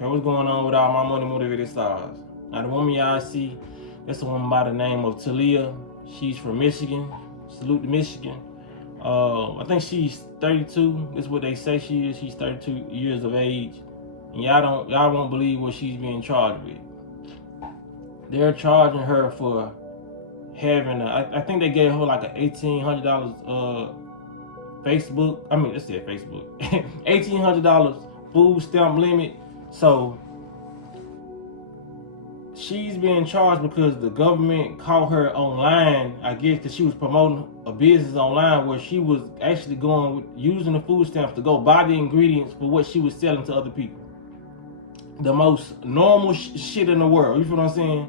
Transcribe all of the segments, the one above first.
Okay, what's going on with all my money motivated stars? Now the woman y'all see, that's a woman by the name of Talia. She's from Michigan. Salute to Michigan. I think she's 32. That's what they say she is. She's 32 years of age. And y'all won't believe what she's being charged with. They're charging her for having I think they gave her like a $1,800 Facebook. I mean, let's say Facebook. $1,800 food stamp limit. So she's being charged because the government caught her online, I guess, because she was promoting a business online where she was actually using the food stamps to go buy the ingredients for what she was selling to other people. The most normal shit in the world. You feel what I'm saying?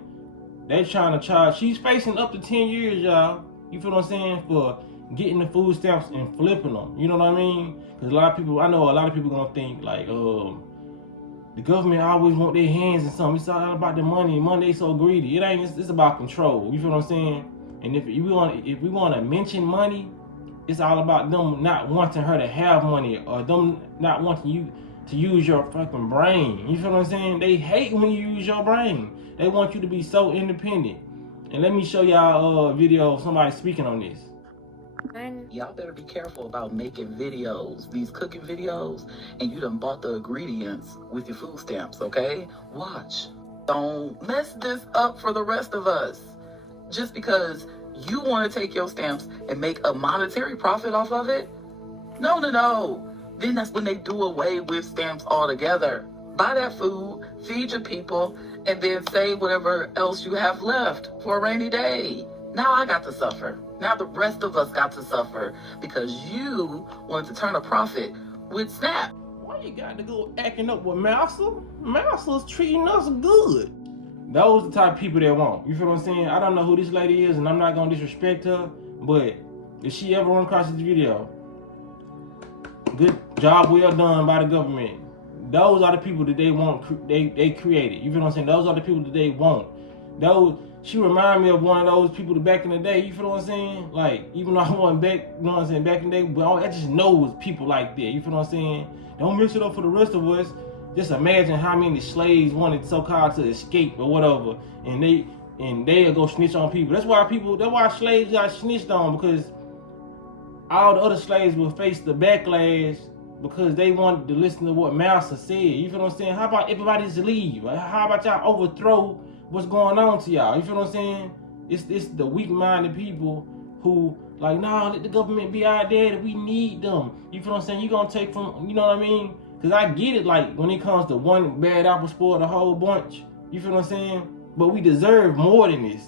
They trying to charge. She's facing up to 10 years, y'all. You feel what I'm saying? For getting the food stamps and flipping them. You know what I mean? Because I know a lot of people gonna think like, the government always want their hands in something. It's all about the money. Money, they so greedy. It ain't. It's about control. You feel what I'm saying? And if we want to mention money, it's all about them not wanting her to have money or them not wanting you to use your fucking brain. You feel what I'm saying? They hate when you use your brain. They want you to be so independent. And let me show y'all a video of somebody speaking on this. Y'all better be careful about making videos, these cooking videos, and you done bought the ingredients with your food stamps, okay? Watch. Don't mess this up for the rest of us. Just because you want to take your stamps and make a monetary profit off of it? No. Then that's when they do away with stamps altogether. Buy that food, feed your people, and then save whatever else you have left for a rainy day. Now I got to suffer. Now the rest of us got to suffer because you wanted to turn a profit with SNAP. Why you got to go acting up with Mouser? Mouser's treating us good. Those are the type of people that want. You feel what I'm saying? I don't know who this lady is, and I'm not gonna disrespect her, but if she ever run across this video, good job, well done by the government. Those are the people that they want. They created. You feel what I'm saying? Those are the people that they want. She remind me of one of those people back in the day. You feel what I'm saying? Like, even though I wasn't back, you know what I'm saying, back in the day, but I just know it was people like that. You feel what I'm saying? Don't mess it up for the rest of us. Just imagine how many slaves wanted so-called to escape or whatever, and they'll go snitch on people. That's why slaves got snitched on, because all the other slaves will face the backlash because they wanted to listen to what Master said. You feel what I'm saying? How about everybody just leave? How about y'all overthrow what's going on to y'all? You feel what I'm saying? It's the weak-minded people who like, nah, let the government be out there that we need them. You feel what I'm saying? You gonna take from, you know what I mean? Because I get it, like, when it comes to one bad apple spoil the whole bunch. You feel what I'm saying? But we deserve more than this.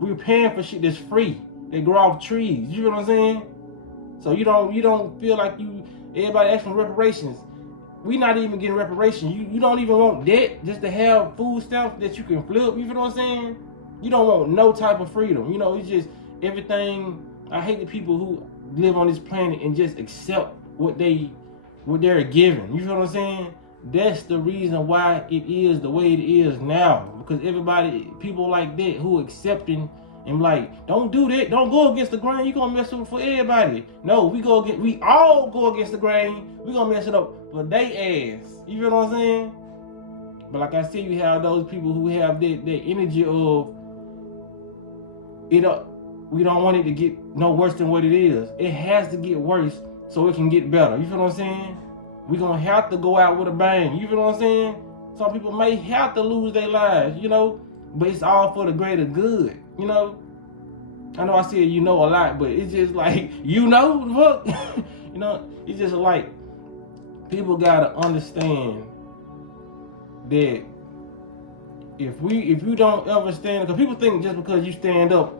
We're paying for shit that's free. They grow off trees. You feel what I'm saying? So you don't feel like everybody asking for reparations. We not even getting reparations. You don't even want debt just to have food stamps that you can flip. You feel what I'm saying? You don't want no type of freedom. You know, it's just everything. I hate the people who live on this planet and just accept what they're given. You feel what I'm saying? That's the reason why it is the way it is now. Because people like that who accepting and like, don't do that, don't go against the grain, you gonna mess it up for everybody. No, we all go against the grain, we gonna mess it up for they ass. You feel what I'm saying? But like I said, you have those people who have that energy of it. We don't want it to get no worse than what it is. It has to get worse so it can get better. You feel what I'm saying? We're gonna have to go out with a bang. You feel what I'm saying? Some people may have to lose their lives, you know, but it's all for the greater good, you know. I know I said you know a lot, but it's just like, you know, look, you know, it's just like people gotta understand that if you don't ever stand, because people think just because you stand up,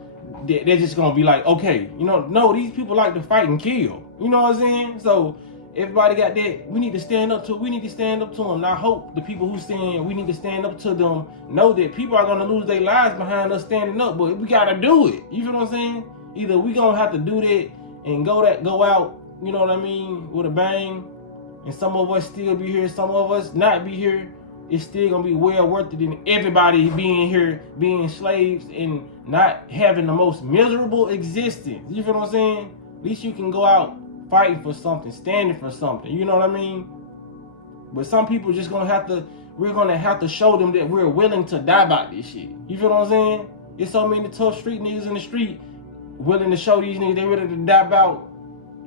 they're just gonna be like, okay, you know, no, these people like to fight and kill. You know what I'm saying? So everybody got that. We need to stand up to them. And I hope the people who saying we need to stand up to them know that people are gonna lose their lives behind us standing up, but we gotta do it. You feel what I'm saying? Either we gonna have to do that and go out, you know what I mean, with a bang, and some of us still be here, some of us not be here. It's still gonna be well worth it than everybody being here, being slaves and not having the most miserable existence. You feel what I'm saying? At least you can go out fighting for something, standing for something. You know what I mean? But some people just gonna have to we're gonna have to show them that we're willing to die about this shit. You feel what I'm saying? There's so many tough street niggas in the street willing to show these niggas they ready to die about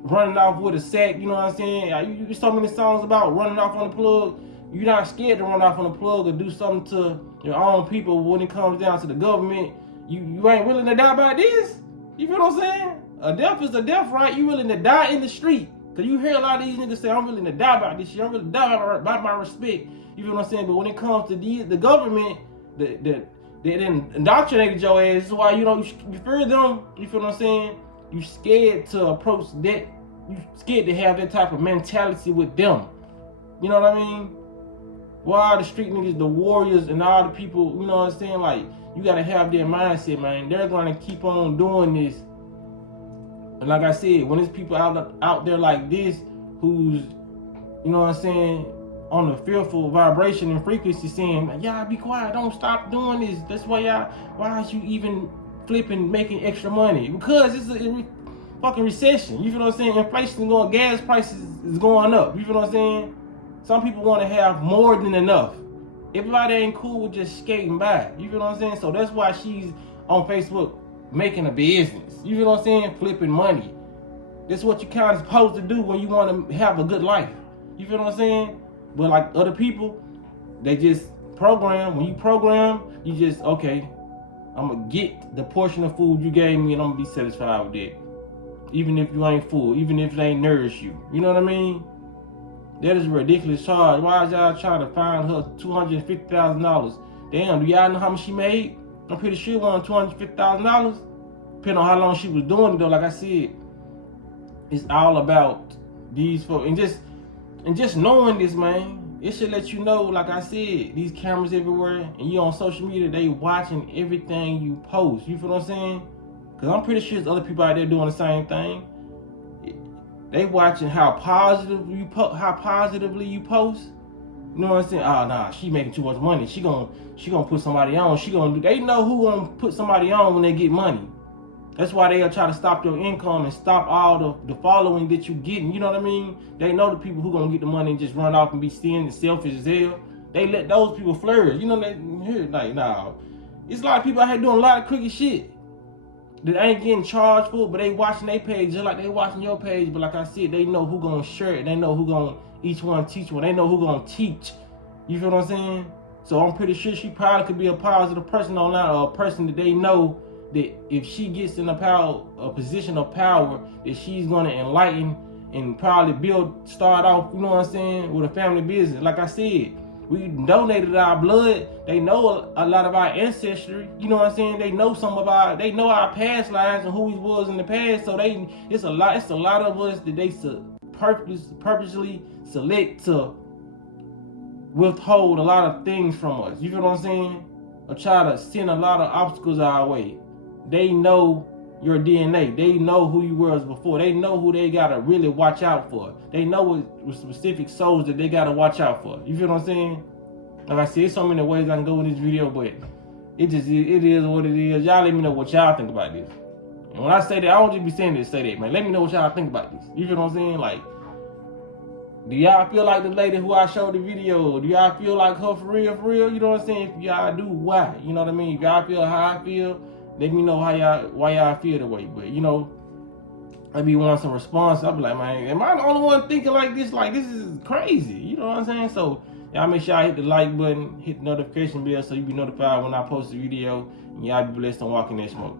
running off with a sack. You know what I'm saying? You so many songs about running off on the plug. You're not scared to run off on the plug or do something to your own people when it comes down to the government. You ain't willing to die about this? You feel what I'm saying? A death is a death, right? You willing to die in the street. Cause you hear a lot of these niggas say, I'm willing to die about this shit. I'm willing to die about my respect. You feel what I'm saying? But when it comes to the government, they then indoctrinated your ass. That's why you fear them. You feel what I'm saying? You scared to approach that. You scared to have that type of mentality with them. You know what I mean? Why the street niggas, the warriors, and all the people, you know what I'm saying? Like, you gotta have their mindset, man. They're gonna keep on doing this. And like I said, when there's people out there like this, who's, you know what I'm saying, on the fearful vibration and frequency, saying, y'all be quiet, don't stop doing this. That's why why is you even flipping, making extra money? Because it's a fucking recession. You feel what I'm saying? Inflation is going, gas prices is going up. You feel what I'm saying? Some people want to have more than enough. Everybody ain't cool with just skating by. You feel what I'm saying? So that's why she's on Facebook making a business. You feel what I'm saying? Flipping money. That's what you kind of supposed to do when you want to have a good life. You feel what I'm saying? But like other people, they just program. When you program, you just, okay, I'm going to get the portion of food you gave me and I'm going to be satisfied with that. Even if you ain't full, even if it ain't nourish you. You know what I mean? That is a ridiculous charge. Why is y'all trying to find her $250,000? Damn, do y'all know how much she made? I'm pretty sure it wasn't $250,000. Depending on how long she was doing it though, like I said, it's all about these folks. And just knowing this, man, it should let you know, like I said, these cameras everywhere, and you on social media, they watching everything you post. You feel what I'm saying? Because I'm pretty sure there's other people out there doing the same thing. They watching how positively you post. You know what I'm saying? Oh nah, she making too much money. She gonna put somebody on. They know who gonna put somebody on when they get money. That's why they'll try to stop your income and stop all the following that you getting. You know what I mean? They know the people who gonna get the money and just run off and be stingy and selfish as hell. They let those people flourish. You know, nah. It's a lot of people out here doing a lot of crooked shit that ain't getting charged for, but they watching their page just like they watching your page. But like I said, they know who gonna share it. They know who gonna each one teach one. They know who gonna teach. You feel what I'm saying? So I'm pretty sure she probably could be a positive person online, or a person that they know that if she gets in a position of power, that she's gonna enlighten and probably start off, you know what I'm saying, with a family business. Like I said, we donated our blood. They know a lot of our ancestry. You know what I'm saying? They know they know our past lives and who we was in the past. So it's a lot of us that they purposely select to withhold a lot of things from us. You feel what I'm saying? Or try to send a lot of obstacles our way. They know your DNA. They know who you were before. They know who they gotta really watch out for. They know what specific souls that they gotta watch out for. You feel what I'm saying? Like I said, there's so many ways I can go with this video, but it is what it is. Y'all let me know what y'all think about this. And when I say that, I don't just be saying this, say that, man. Let me know what y'all think about this. You feel what I'm saying? Like, do y'all feel like the lady who I showed the video? Do y'all feel like her for real, for real? You know what I'm saying? If y'all do, why? You know what I mean? If y'all feel how I feel, let me know why y'all feel the way. But you know, I be wanting some response. I'll be like, man, am I the only one thinking like this? Like, this is crazy. You know what I'm saying? So y'all make sure y'all hit the like button, hit the notification bell so you be notified when I post a video. And y'all be blessed and walk in that smoke.